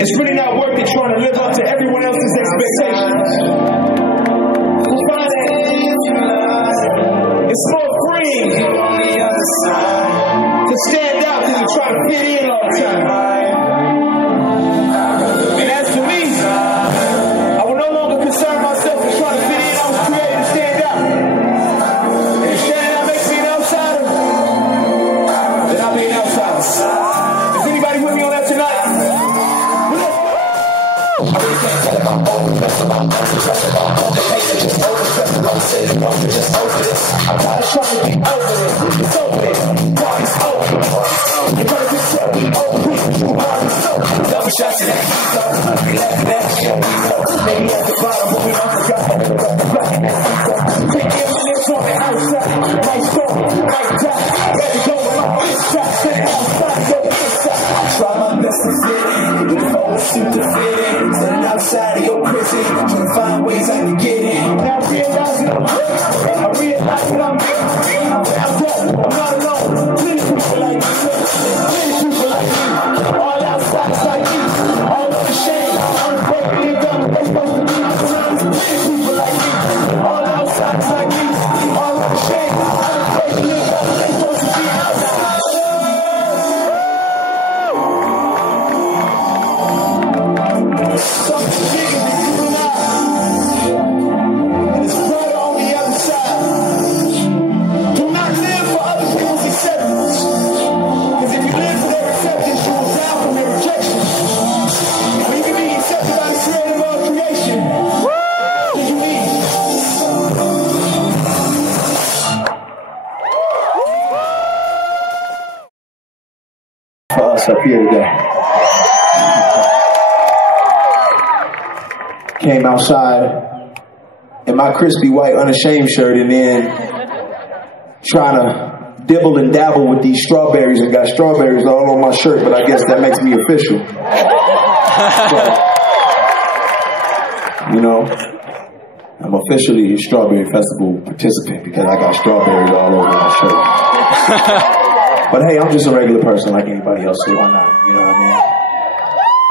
It's really not worth it trying to live up to everyone else's expectations. It's more freeing to stand out than to try to fit in all the time. And as for me, I will no longer concern myself with trying to fit in. I was created to stand out. And if standing out makes me an outsider, then I'll be an outsider. Is anybody with me on that tonight? I'm not trying to be over this. It's over this. Party's over. You're gonna be so over. Party's over. Double shots to that. Maybe at the bottom, but we don't forget. Take your minutes on the outside. Nice going, nice die. Ready to go with my fist trap. Set it outside, go inside. I try my best to fit in. With the whole suit to fit in. Turn outside of your prison. Trying to find ways I can get in. Now realizing I'm good. I realize that I'm good. I'm not alone. Plenty people like me. Plenty people like me. All outside like me. All unashamed. Unbreakable. Dumb. They supposed to be surrounded. Plenty people like me. All outside like me. All unashamed. Unbreakable. Dumb. They supposed to be outside. Something bigger than you and I. And it's brighter on the other side. Do not live for other people's acceptance. Because if you live for their acceptance, you will die from their rejection. When you can be accepted by the creator of creation, what do you need? For us up here today. Came outside in my crispy white unashamed shirt and then trying to dibble and dabble with these strawberries and got strawberries all on my shirt, but I guess that makes me official. So, you know, I'm officially a Strawberry Festival participant because I got strawberries all over my shirt. But hey, I'm just a regular person like anybody else, so why not? You know what I mean?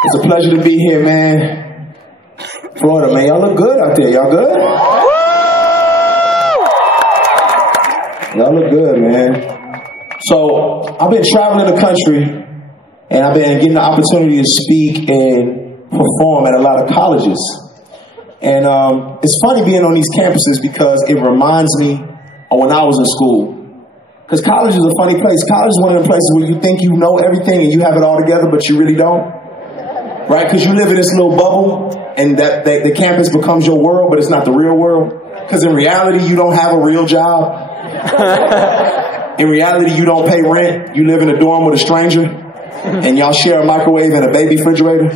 It's a pleasure to be here, man. Florida, man, y'all look good out there. Y'all good? Y'all look good, man. So, I've been traveling the country, and I've been getting the opportunity to speak and perform at a lot of colleges. And it's funny being on these campuses because it reminds me of when I was in school. Because college is a funny place. College is one of the places where you think you know everything and you have it all together, but you really don't. Right? Because you live in this little bubble. And that the campus becomes your world, but it's not the real world. Because in reality, you don't have a real job. In reality, you don't pay rent. You live in a dorm with a stranger. And y'all share a microwave and a baby refrigerator.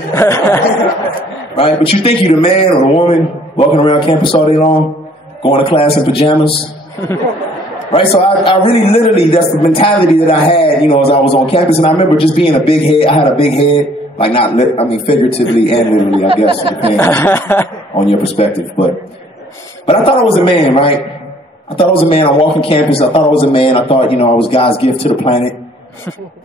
Right? But you think you're the man or the woman walking around campus all day long, going to class in pajamas. Right? So I really literally, that's the mentality that I had, you know, as I was on campus. And I remember just being a big head. I had a big head. Like figuratively and literally, I guess, depending on your perspective. But I thought I was a man, right? I thought I was a man. I'm walking campus. I thought I was a man. I thought, you know, I was God's gift to the planet.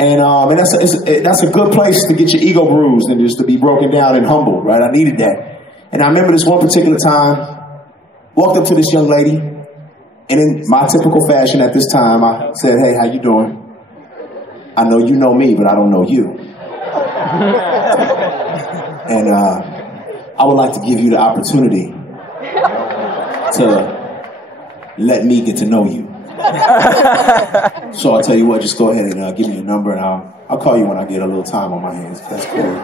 And that's a good place to get your ego bruised and just to be broken down and humbled, right? I needed that. And I remember this one particular time, walked up to this young lady, and in my typical fashion at this time, I said, "Hey, how you doing? I know you know me, but I don't know you. And I would like to give you the opportunity to let me get to know you. So I'll tell you what, just go ahead and give me your number, and I'll call you when I get a little time on my hands. That's cool."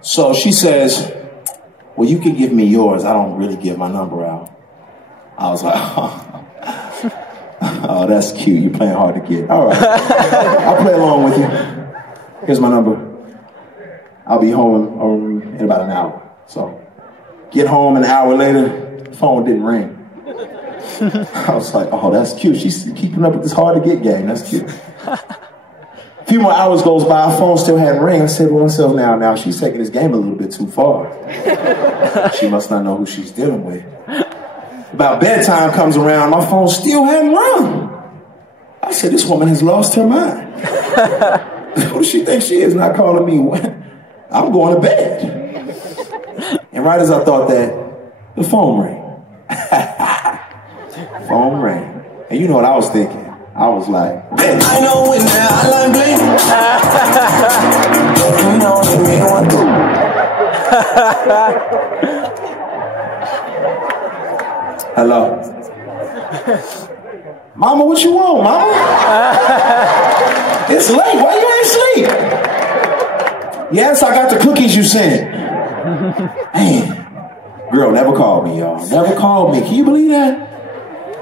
So she says, "Well, you can give me yours. I don't really give my number out." I was like, "Oh, that's cute. You're playing hard to get. All right. I'll play along with you. Here's my number. I'll be home in about an hour." So, get home an hour later, the phone didn't ring. I was like, "Oh, that's cute. She's keeping up with this hard to get game. That's cute." A few more hours goes by, phone still hadn't ring. I said to myself, now she's taking this game a little bit too far. She must not know who she's dealing with. About bedtime comes around, my phone still hadn't rung. I said, this woman has lost her mind. Who does she think she is not calling me? I'm going to bed. And right as I thought that, the phone rang. Phone rang. And you know what I was thinking? I was like, man. I know when that hotline bling. You know what me want to. Hello. Mama, what you want, mama? It's late. Why you ain't sleep? Yes, I got the cookies you sent. Man. Girl never called me, y'all. Never called me. Can you believe that?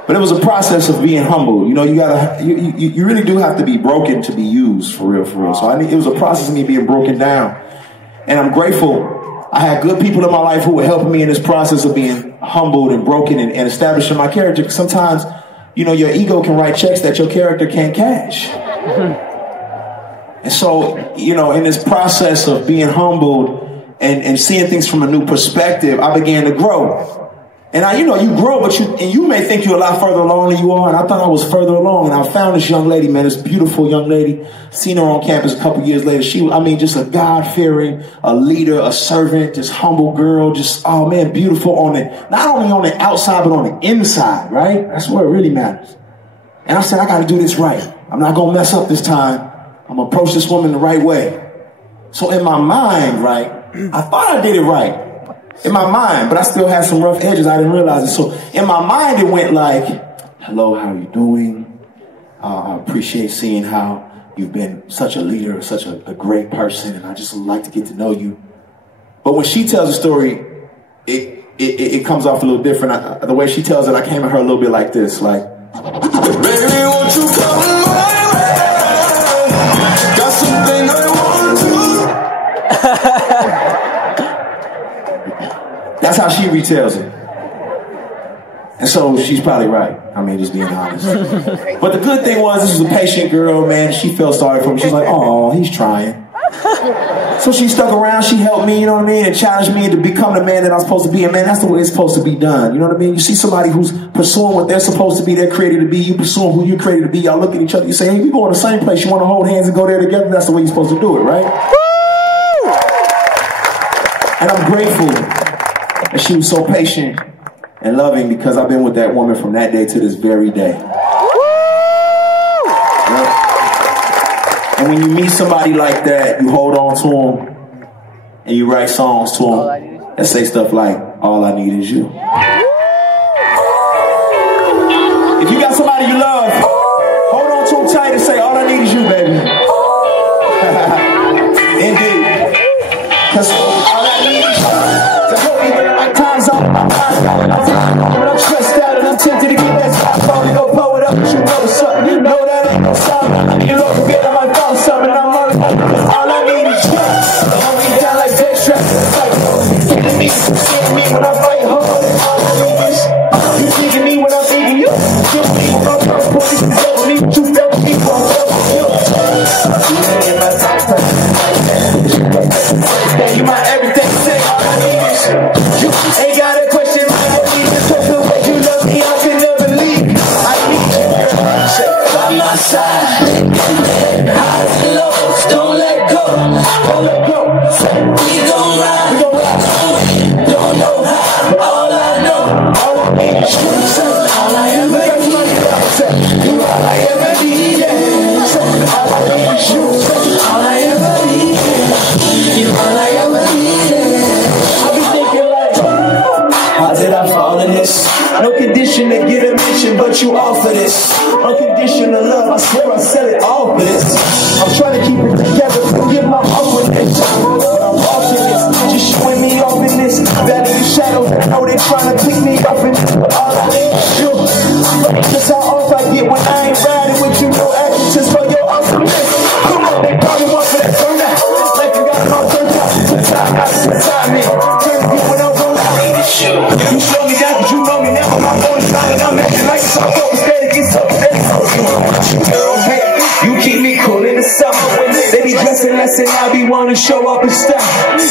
But it was a process of being humble. You know, you really do have to be broken to be used, for real, for real. So it was a process of me being broken down. And I'm grateful. I had good people in my life who were helping me in this process of being humbled and broken and establishing my character. Because sometimes, you know, your ego can write checks that your character can't cash. And so, you know, in this process of being humbled and seeing things from a new perspective, I began to grow. And you grow, but you may think you're a lot further along than you are. And I thought I was further along. And I found this young lady, man, this beautiful young lady. Seen her on campus a couple years later. Just a God-fearing, a leader, a servant, this humble girl, just, oh man, beautiful not only on the outside, but on the inside, right? That's where it really matters. And I said, I got to do this right. I'm not going to mess up this time. I'm going to approach this woman the right way. So in my mind, right, I thought I did it right. In my mind, but I still had some rough edges. I didn't realize it. So in my mind, it went like, hello, how are you doing? I appreciate seeing how you've been such a leader, such a great person, and I just would like to get to know you. But when she tells the story, it comes off a little different. The way she tells it, I came at her a little bit like this, like, baby, won't you come my way? Got something I want to. That's how she retells it. And so she's probably right. I mean, just being honest. But the good thing was, this was a patient girl, man. She felt sorry for me. She's like, oh, he's trying. So she stuck around. She helped me, you know what I mean? And challenged me to become the man that I'm supposed to be. And man, that's the way it's supposed to be done. You know what I mean? You see somebody who's pursuing what they're supposed to be, they're created to be. You pursuing who you're created to be. Y'all look at each other. You say, hey, we go in the same place. You want to hold hands and go there together? That's the way you're supposed to do it, right? And I'm grateful. And she was so patient and loving because I've been with that woman from that day to this very day. Right? And when you meet somebody like that, you hold on to them and you write songs to them that say stuff like, all I need is you. If you got somebody you love, hold on to them tight and say, all I need is you, baby. Indeed. Because all I need is you. To help me when my time's up, when I'm stressed out and I'm tempted to get that spot, probably go blow it up, but you know what's up. You know that ain't no stop. You look good, I might follow something, I'm all I need is you. Hold me down like dead straps, like kicking me, seeing me when I fight hard. All I need is you thinking me when I'm thinking you. Kill me when I'm first police, you felt me, but you felt me when I'm felt you. You ain't my top person. You my everything, say all I need is you. Ain't got a question, I don't need to talk the way you love me, I can never leave. I need you, girl. Say, by my side, highs and lows, don't let go. Don't let go. We gon' ride, don't know how. All I know, all I need is you. All I ever need, you all I ever need, all I need is you. All I ever need, you all I ever need. I be thinking like, how did I fall in this? No condition to get a mission, but you offer this. Unconditional love, I swear I sell it all for this. I'm trying to keep it together, forgive my awkwardness. But I'm off in this, just showing me off in this. That in the shadows, I know they trying to pick me up in this. But all I need is you. Just how off I get when I ain't riding with you, no action, just for your awesomeness. Come on, they probably want for that burnout. Like you got no turn out, beside me. Turn to you when I'm going out. You show me that, cause you know me now. I'm on the side and I'm acting like it's all over. Steady, get so steady. Hey, you keep me cool in the summer. They be dressing less and I be wanting to show up and stuff.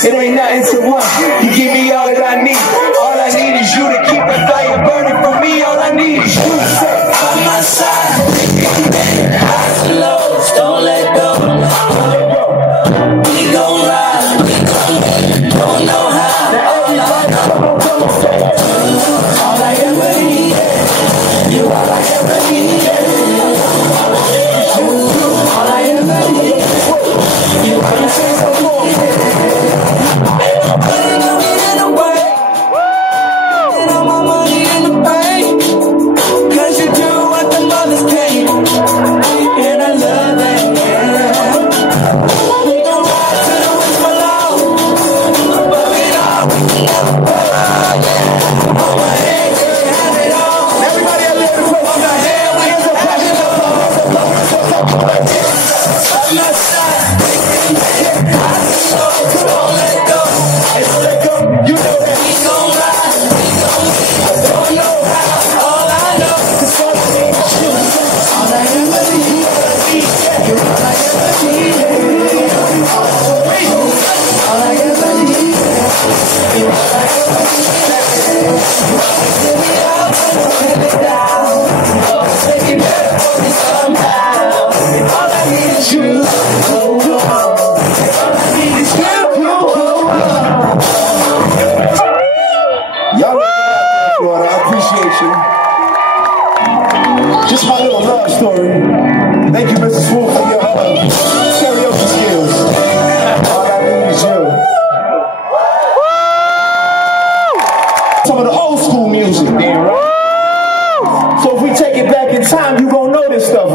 It ain't nothing to want. You give me all that I need. All I need is you to keep the fire burning for me. All I need is you to say, by my side. Highs and lows, don't let go.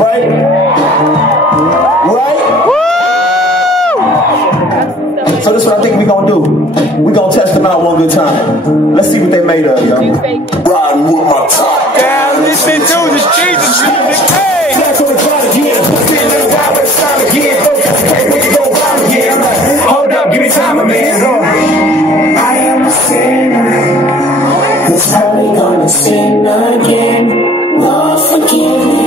right? Right? So this is what I think we're going to do. We're going to test them out one good time. Let's see what they made of, yo. Riding with my top down, listen to this Jesus music. Hey! That's what it's about again. Hold up, give me time, my man. I am a sinner. Who's probably gonna sin again. Lord, forgive me.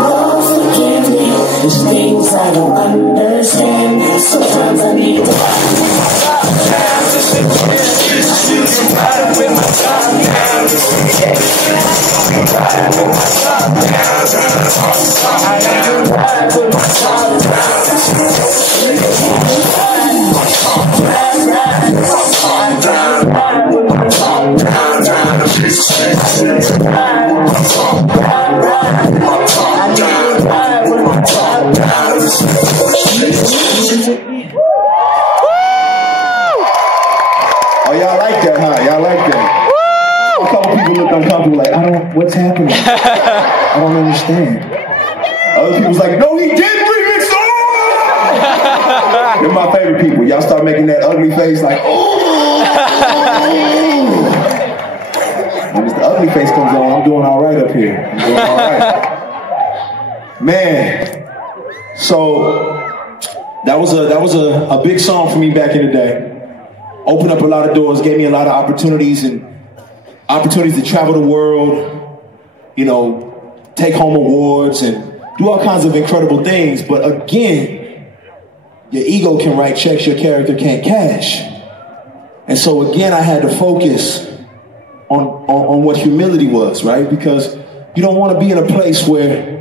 Lord, forgive me. There's things I don't understand. Sometimes I need to ride with my top down. Oh, y'all like that, huh? Y'all like that? A couple people look uncomfortable, like, what's happening? I don't understand. Other people's like, no, he did remix it! They're my favorite people. Y'all start making that ugly face, like, oh! When the ugly face comes on, I'm doing all right up here. I'm doing all right. Man, so that was a big song for me back in the day. Opened up a lot of doors, gave me a lot of opportunities to travel the world, you know, take home awards and do all kinds of incredible things. But again, your ego can write checks your character can't cash. And so again, I had to focus on what humility was, right? Because you don't want to be in a place where,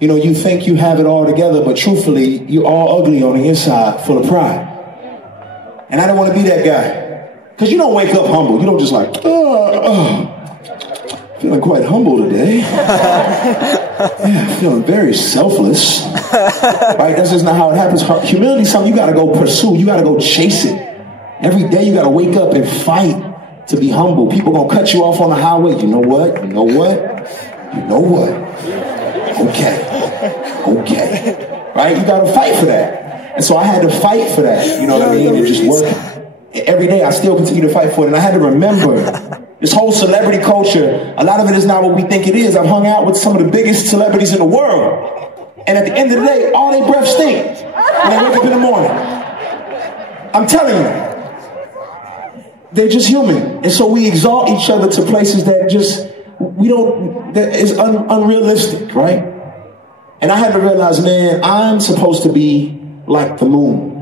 you know, you think you have it all together, but truthfully, you're all ugly on the inside, full of pride. And I didn't want to be that guy. Because you don't wake up humble. You don't just like, feeling quite humble today. Yeah, feeling very selfless. Right? That's just not how it happens. Humility is something you got to go pursue. You got to go chase it. Every day you got to wake up and fight to be humble. People going to cut you off on the highway. You know what? You know what? You know what? Okay. Right? You got to fight for that. And so I had to fight for that, you know what I mean, and just work. Every day I still continue to fight for it. And I had to remember, this whole celebrity culture, a lot of it is not what we think it is. I've hung out with some of the biggest celebrities in the world. And at the end of the day, all their breath stinks when they wake up in the morning. I'm telling you, they're just human. And so we exalt each other to places that just, that is unrealistic, right? And I had to realize, man, I'm supposed to be like the moon.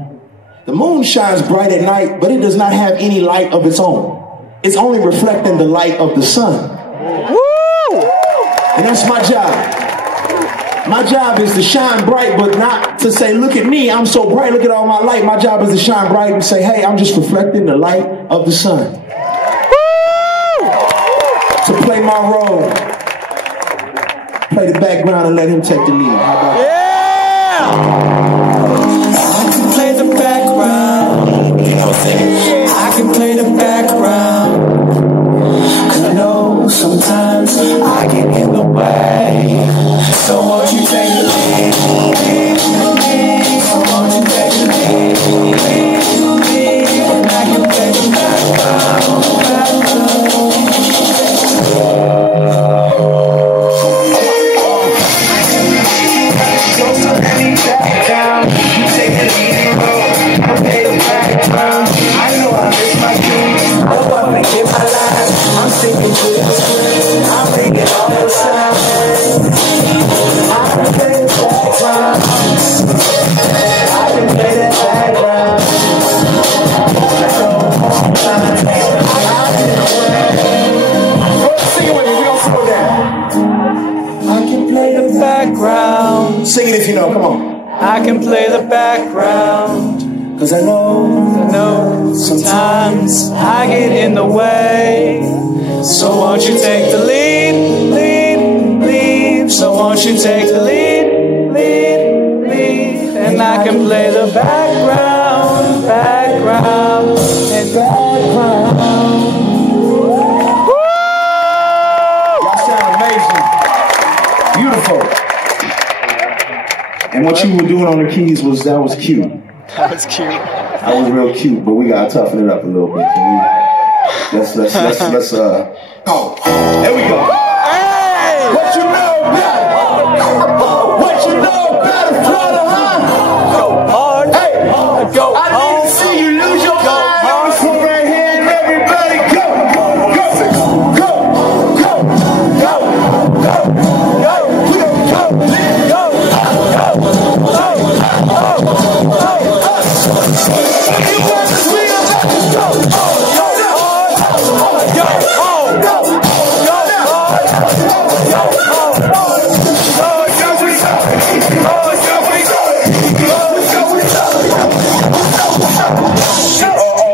The moon shines bright at night, but it does not have any light of its own. It's only reflecting the light of the sun. Woo! And that's my job. My job is to shine bright, but not to say, look at me, I'm so bright, look at all my light. My job is to shine bright and say, hey, I'm just reflecting the light of the sun. Woo! To play my role. Play the background and let him take the lead. How about that? play the background. I can play the background. Cause I know sometimes I get in the way. So won't you take the lead? So won't you take the lead? And I can play the background. I'm sticking to the script. I'm making all the sound. I can play the background. I can play that background. Sing it with me, we don't slow down. I can play the background. Sing it if you know, come on. I can play the background. Cause I know sometimes I get in the way. So won't you take the lead, lead. So won't you take the lead, lead. And I can play the background, and background. Y'all sound amazing. Beautiful. And what you were doing on the keys was cute. That was cute. That was real cute, but we gotta toughen it up a little bit. Let's oh, there we go. Hey! What you know about it? What you know about it, brother, huh? Go hard. Hey! Go I need to see you lose your mind. Go right here and everybody go. Go. Go. Go. Go. Go. Go. We gon' go. Go.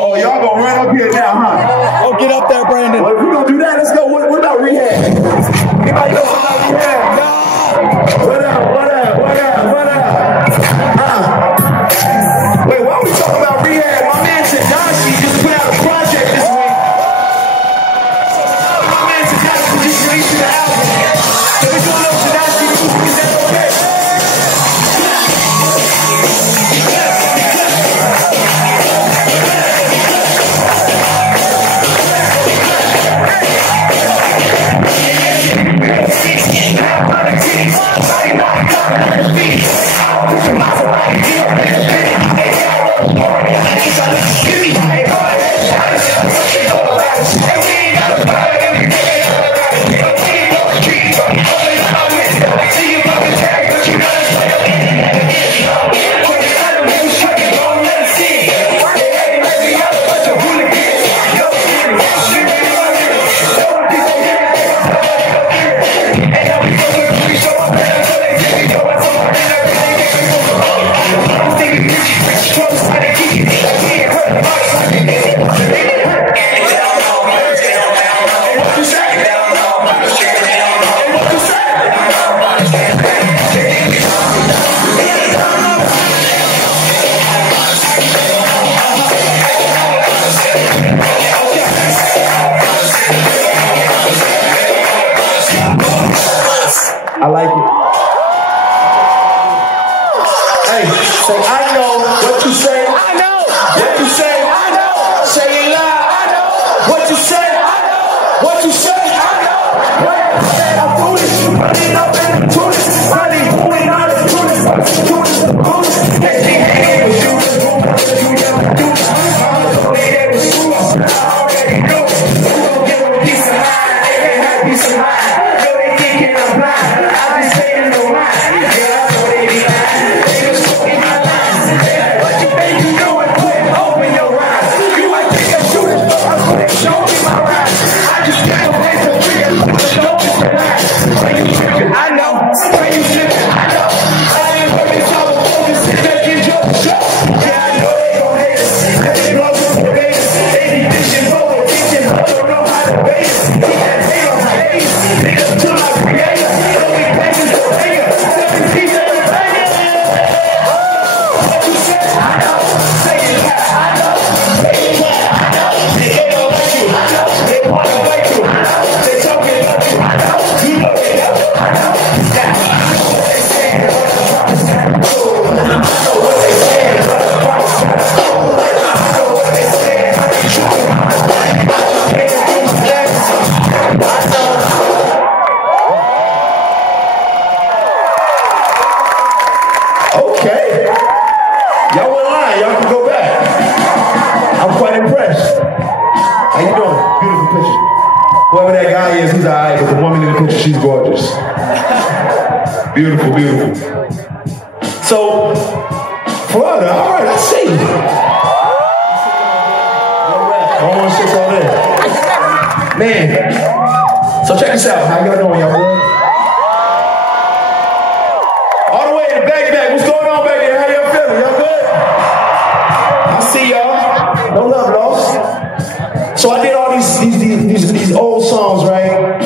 Oh, y'all gonna run up here now, huh? Oh, get up there, Brandon. Well, if we gonna do that, let's go. What about rehab? Anybody know about rehab? What up? Wait, why are we talking about rehab? My man Tadashi just put out a project this week. My man Tadashi just released the album. So we're doing up Tadashi music. Is that okay? I like it. Hey, say I know what you say. I know what you say. I know. Say it loud. I know what you say. I know what you say. I know. What I said I'm foolish. Running up in the tourist. Running, moving out of the tourist. Tourist, tourist. They think they was you. You never do it. I'm the way they was you. I already know. You gon' give them peace of mind. They can't have peace of mind. Yo, they thinking I'm blind. Whoever that guy is, he's alright, but the woman in the picture, she's gorgeous. Beautiful, beautiful. So, Florida, alright, I see you. I don't want to sit all day. Man, so check this out. How y'all doing, y'all boy? All the way in the back. What's going on back there? How y'all feeling? Y'all good? I see y'all. No love lost. So I did all these old songs, right?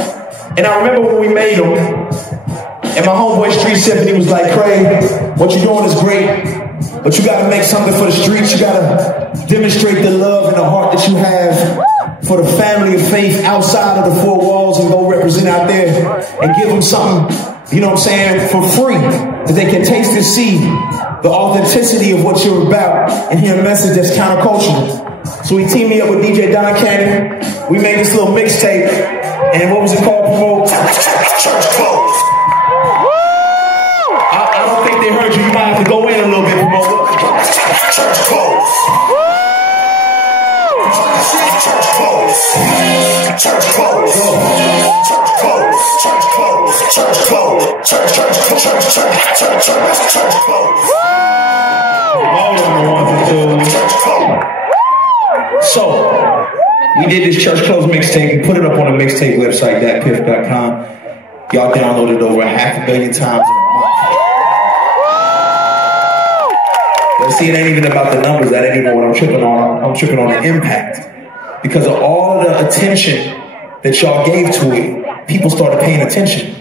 And I remember when we made them, and my homeboy Street Symphony was like, Lecrae, what you're doing is great, but you gotta make something for the streets. You gotta demonstrate the love and the heart that you have for the family of faith outside of the four walls and go represent out there and give them something you know what I'm saying, for free, that they can taste and see the authenticity of what you're about and hear a message that's countercultural. So he teamed me up with DJ Don Cannon. We made this little mixtape, and what was it called? Promote Church Clothes. I don't think they heard you. You might have to go in a little bit, promote Church Clothes. Church clothes. Church clothes. Church clothes. Church clothes. Church clothes. Church clothes. Church clothes. So, we did this Church Clothes mixtape. We put it up on the mixtape website, thatpiff.com. Y'all downloaded it over 500 million times in a month. But see, it ain't even about the numbers. That ain't even what I'm tripping on. I'm tripping on the impact. Because of all the attention that y'all gave to it, people started paying attention.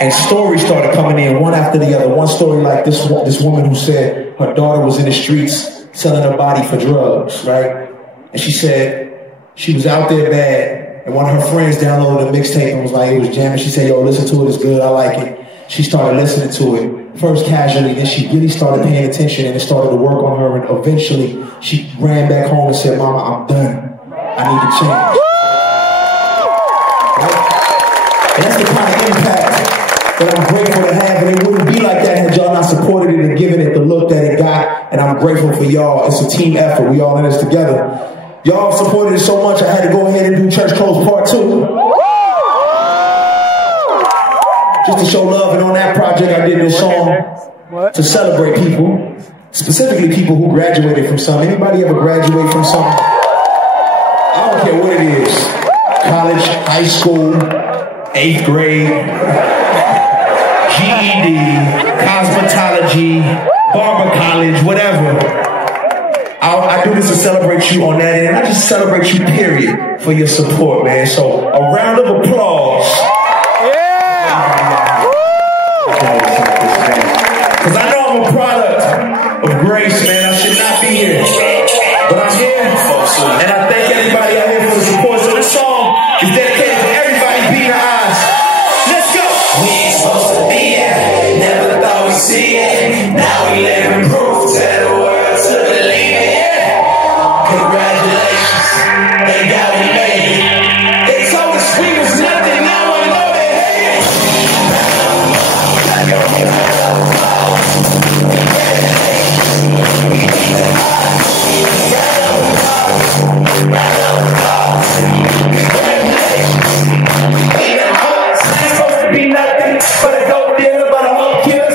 And stories started coming in one after the other. One story like this woman who said her daughter was in the streets selling her body for drugs, right? And she said she was out there bad, and one of her friends downloaded a mixtape and was like, it was jamming. She said, yo, listen to it, it's good, I like it. She started listening to it, first casually, then she really started paying attention, and it started to work on her, and eventually she ran back home and said, Mama, I'm done. I need to change. Right? And that's the kind of impact that I'm grateful to have, and it wouldn't be like that had y'all not supported it and given it the look that it got, and I'm grateful for y'all. It's a team effort. We all in this together. Y'all supported it so much, I had to go ahead and do Church Clothes Part 2. Just to show love, and on that project I did this song to celebrate people, specifically people who graduated from something. Anybody ever graduate from something? I don't care what it is. College, high school, 8th grade, GED, cosmetology, barber college, whatever. I do this to celebrate you on that end. I just celebrate you, period, for your support, man. So a round of applause. Yeah! Because I know I'm a product of grace, man. I should not be here. But I'm here, and I thank everybody out here for the support. So this song is dedicated to everybody beating their eyes. Let's go! We ain't supposed to be here, never thought we'd see it. Now we live in proof to the world to believe it. Congratulations, thank God we made it. They told us we was nothing, now I know they hate it. Be nothing but a dope dealer, but a whole killer.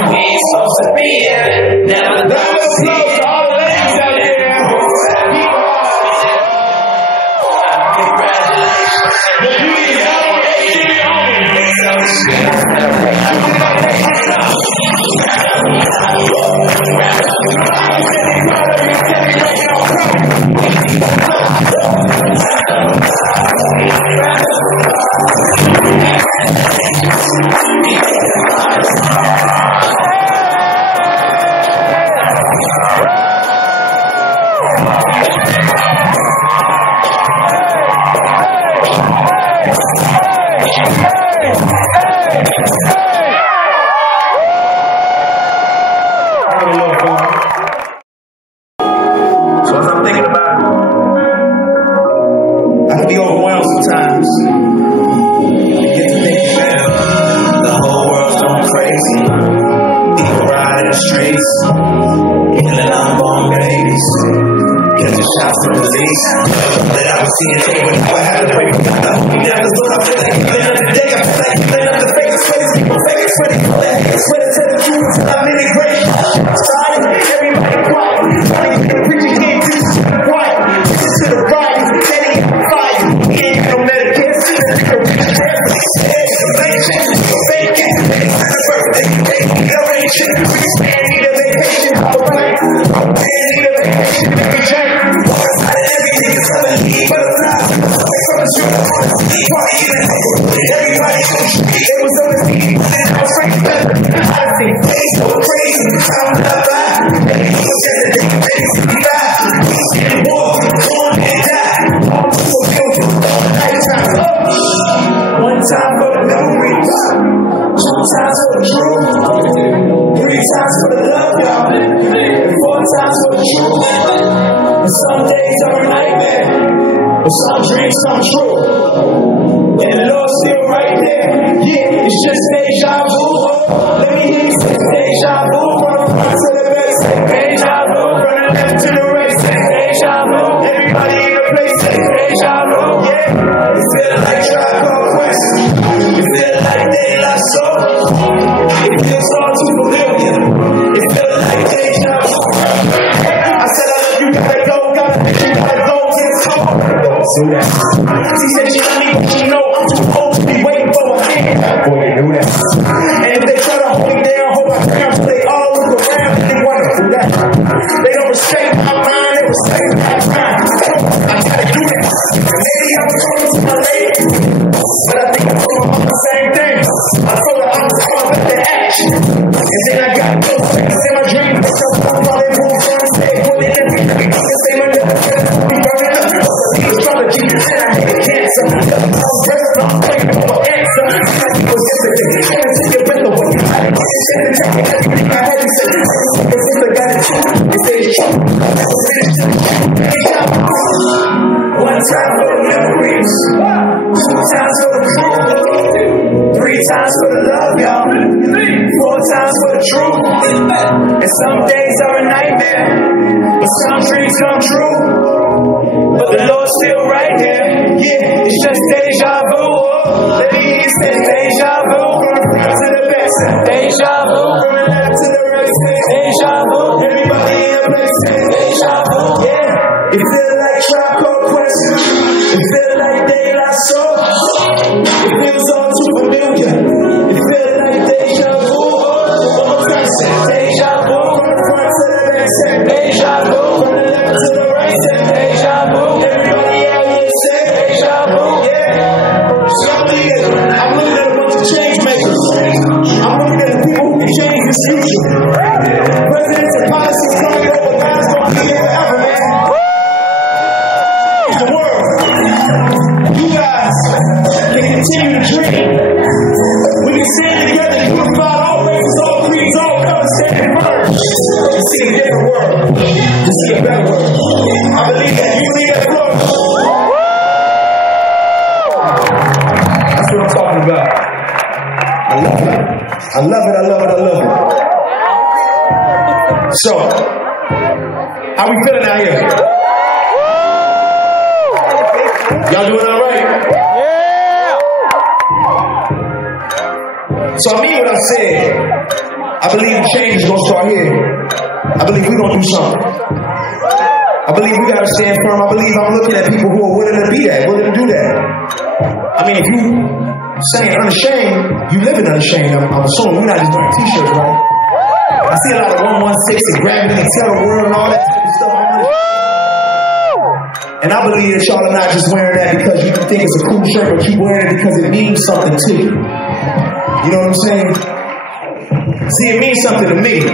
We ain't supposed to be here, never thought we'd see it. All the ladies out there. Congratulations. The beauty is out on So as I'm thinking about it, I can be overwhelmed sometimes. Get to thinking, man, the whole world's going crazy. People ride in the streets, killing unborn babies, catching shots from police. That I was seeing take what happened to me. Never thought I feel like clean up the day. I feel like clean up the fake sweaty. People fake sweaty. Sweaty to the truth. I'm in the great. Starting everybody quiet. Everybody it was on the scene. I was like, I think they so crazy. I'm not back. It was just a day. One time for the memories, 2 times for the truth, 3 times for the love, y'all, and 4 times for the truth. And some days are a nightmare, but some dreams come true. And the Lord's still right there. Yeah, it's just deja vu. Let me hear you say deja vu. From the front to the back, say deja vu. From the left to the right, say deja vu. Everybody in the place, say deja vu. Yeah, it feels like Tribe Called Quest. It feels like they lost soul. It feels all too familiar. It feels like deja vu. I said I love you, gotta go, gotta go, get it soul. She said she love me, but she know I'm too old to be waiting for a hand. Boy, you knew that. And if they try to hold me down, hold my ground, so they all look around, they want to do that. They don't respect my mind, they respect my time. I gotta do that. Maybe I'm talking to my lady, but I think I'm doing the same thing. I told her I'm talking about the action. And then I got those things in my dream. So I'm all they move from the stage, put it in me. Say my nigga, be burning up. Astrology, and I hate cancer. I'm dressed, I'm playing for an answer. I was yesterday, and I took your breath away. I didn't take everything I had to say. This is the guy that you say it's true. One time for the memories, 2 times for the truth, 3 times for the love, y'all, 4 times for the truth. And some days are a nightmare, but some dreams come true. But the Lord's still right there. Yeah, it's just deja vu. Let me hear you say deja vu. From the front to the back, deja vu. From the left to the right, deja vu. Everybody in the place, deja vu. Yeah, it feels like Tribe Called Quest. It feels like they lost soul. It feels all too familiar. It feels like deja vu. One more time, say deja vu. From the front to the back, say deja vu. From the left to the right, say deja vu. Everybody out here say deja vu. Yeah. So I'm looking at a bunch of change makers. I'm looking at the people who can change this future. Presidents and policies coming over, God's gonna be here forever, man. The world. You guys can continue to dream. We can stand together and unify all races, all creeds, all colors, standing firm. And see a different world. To see a better world. I believe that. You believe that, bro? That's what I'm talking about. I love it. I love it. I love it. I love it. So, how we feeling out here? Y'all doing all right? Yeah. So I mean what I said. I believe change is gonna start here. I believe we're gonna do something. I believe we gotta stand firm. I believe I'm looking at people who are willing to be that, willing to do that. I mean, if you saying unashamed, you living unashamed. I'm assuming we're not just wearing t-shirts, right? I see a lot of 116 and gravity and tell the world and all that type of stuff. And I believe that y'all are not just wearing that because you think it's a cool shirt, but you wearing it because it means something to you. You know what I'm saying? See, it means something to me.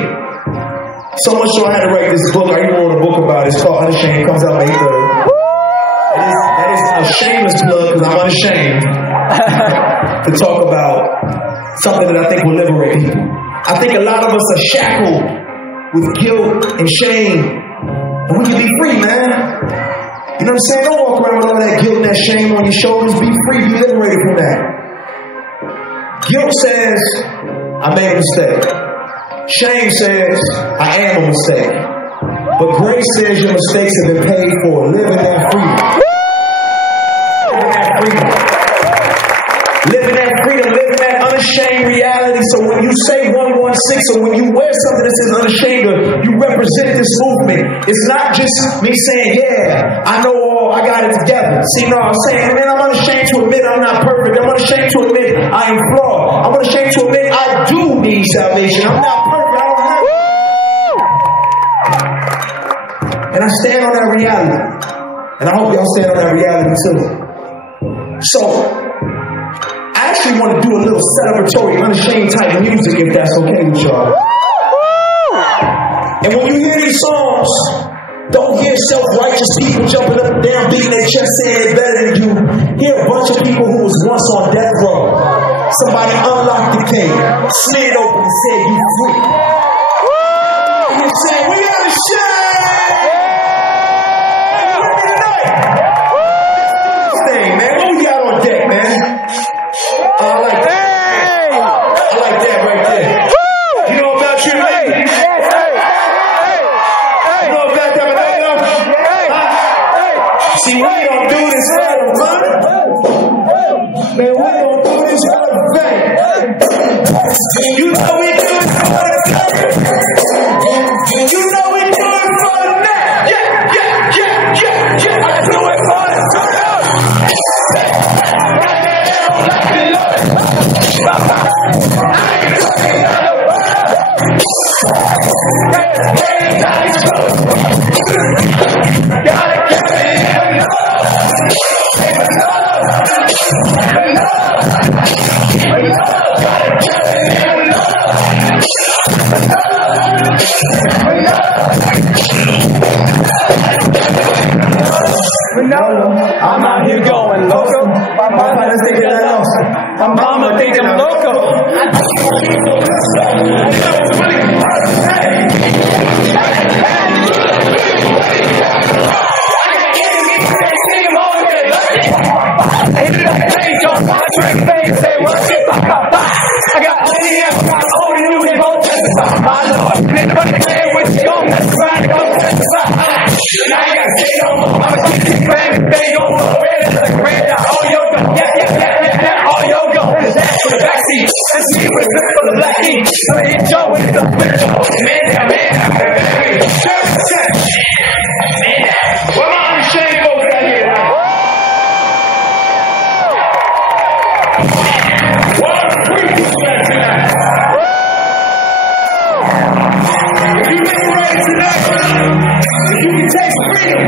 So much so I had to write this book. I even wrote a book about it. It's called Unashamed. It comes out May 3rd. That is a shameless plug because I'm unashamed to talk about something that I think will liberate people. I think a lot of us are shackled with guilt and shame. And we can be free, man. You know what I'm saying? Don't walk around with all that guilt and that shame on your shoulders. Be free. Be liberated from that. Guilt says, I made a mistake. Shame says, I am a mistake. But grace says your mistakes have been paid for. Live in that freedom. Live in that freedom. Live in that freedom. Live in that unashamed reality. So when you say 116 or when you wear something that says unashamed, you represent this movement. It's not just me saying, yeah, I know all, I got it together. See, no, I'm saying, man, I'm unashamed to admit I'm not perfect. I'm unashamed to admit I am flawed. I'm unashamed to admit I do need salvation. I'm not perfect. I don't have it. And I stand on that reality. And I hope y'all stand on that reality too. So, I actually want to do a little celebratory, unashamed type of music, if that's okay with y'all. And when you hear these songs, don't hear self-righteous people jumping up and down, beating their chest, saying they're better than you. Hear a bunch of people who was once on death row. Somebody unlocked the cage, slid open and said, "You free." And you're saying, "We unashamed." Thing, man. What we got on deck, man? I like that. I like that right there. You know about you, man? See, we don't do this for the money. Man, we don't do this for the fame. You know we do it for the fame. You know we do it for the net. Yeah. I do it for the fame. I'm out here going loco. My mama think I'm loco. My mama think I'm loco. I got plenty of old and new people testify. My Lord, anybody there with you on that side, go testify. Now you gotta stay on. I'ma keep this plan and stay on. Where is the grand? All yoga. Yeah. All yoga. That's for the backseat. That's me with the for the black ink. So hit Joe with the window. Man. Well, I'm ashamed folks out here. If you make it ready tonight, if you can take freedom,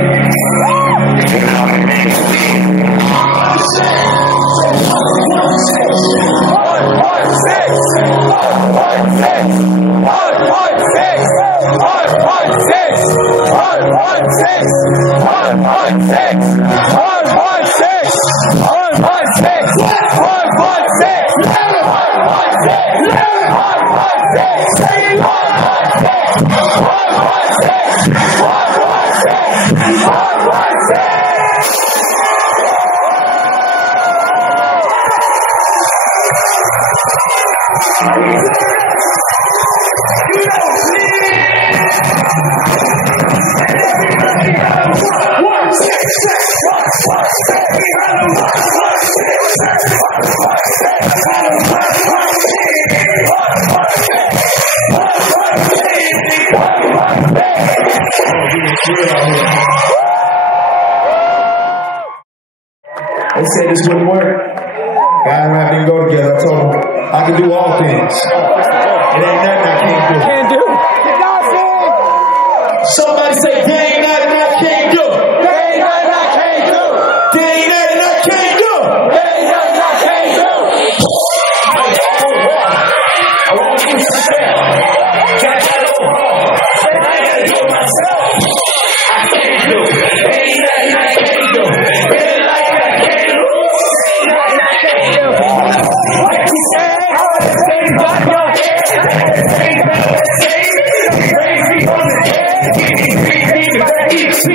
they said this wouldn't work. God and I didn't go together. I told them I can do all things. It ain't nothing I can't do. Somebody say, there ain't nothing I can't do. There ain't nothing I can't do. There ain't nothing I can't do. There ain't nothing I can't do. I want to do myself. Got that over all. I gotta do it myself. I can't do it. There ain't nothing I can't do. Feeling like I can't do. Ain't nothing I can't do. What you say? Same God, your head. Same God, same. Crazy on the head. I can't do.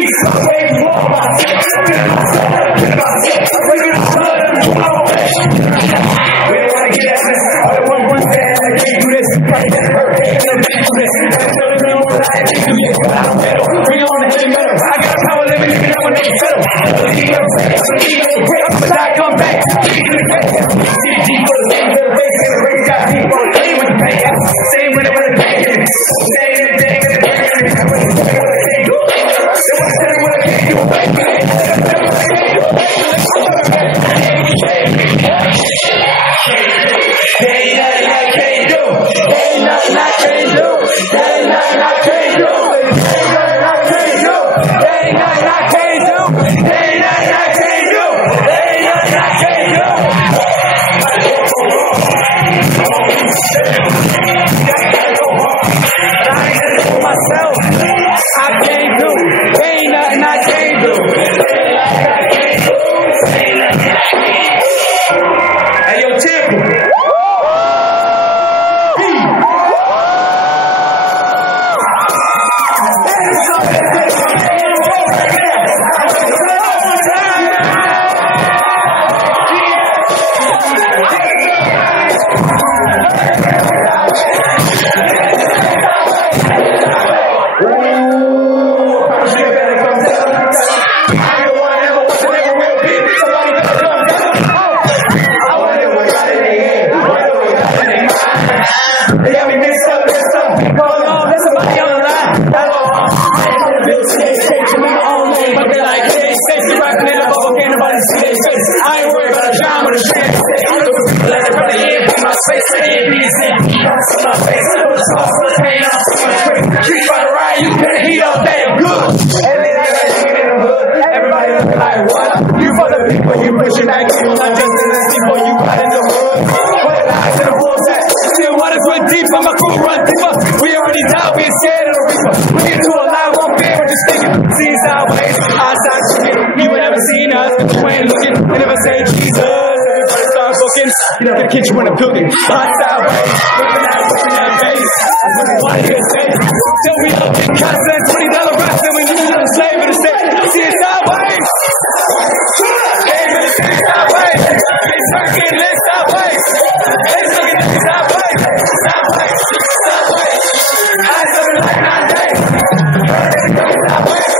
like what? You for the people, you pushing that game, not just in the people, you got in the hood. What the lies in the wolves at? Still waters run deep, I'm a crew run deeper. We already died, we ain't scared of the reaper. We get to a line, won't bear with this thinking. Seen sideways, outside chicken. You ain't never seen us, you ain't looking, they never say Jesus. Everybody start booking, you know, gonna catch you in a building. Hot sideways, looking at face. That's what you want to say. Tell me up in constant $20 rap, and when you know the slave of the state. See it sideways. See it sideways. It's working, let's sideways. It's looking at sideways. Sideways. Sideways. Eyes looking like 9 days. Sideways.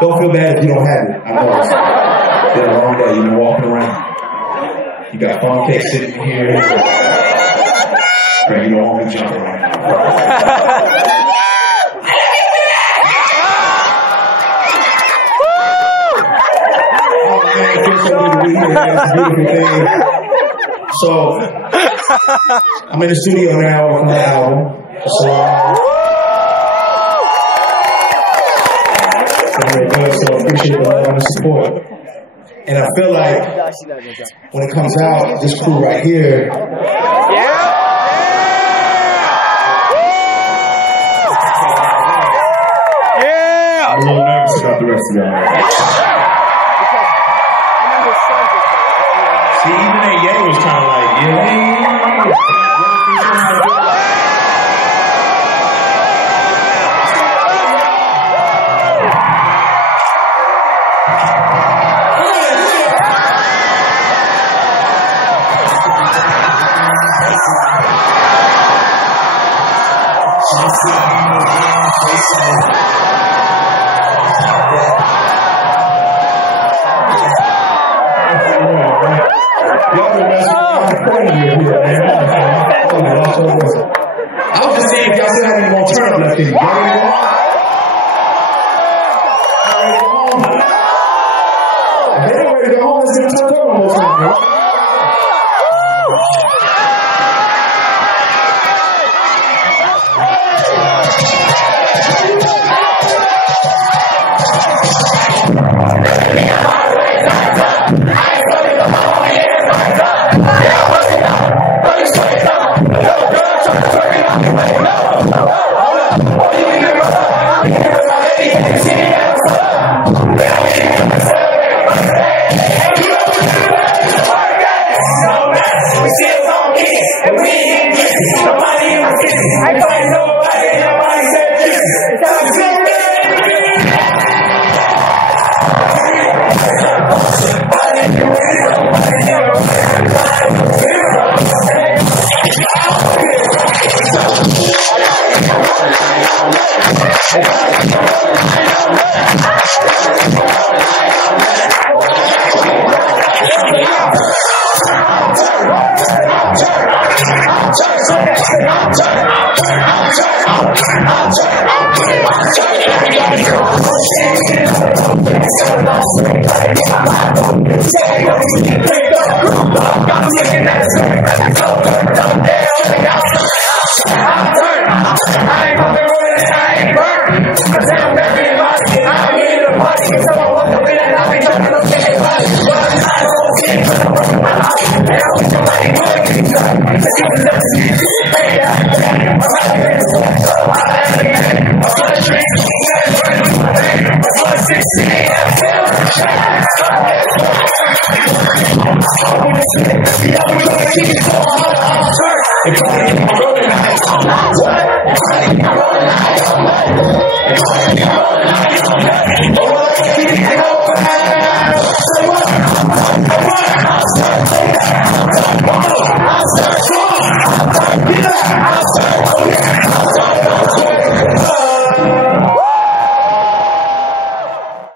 Don't feel bad if you don't have it. I know it's been a long day. You've been walking around. You got phone cake sitting here. Right, you don't want me jumping around. Oh man, it feels so good to be here. Man. It's a beautiful thing. So, I'm in the studio now working on the album. So appreciate the love and the support. And I feel like when it comes out, this crew right here. I'm a little nervous about the rest of y'all. See, even that Ye was kind of like, I was just saying, if y'all still have any more turn up left in you. If they ain't ready to go home, let's get a turn up one more time. Yeah. Get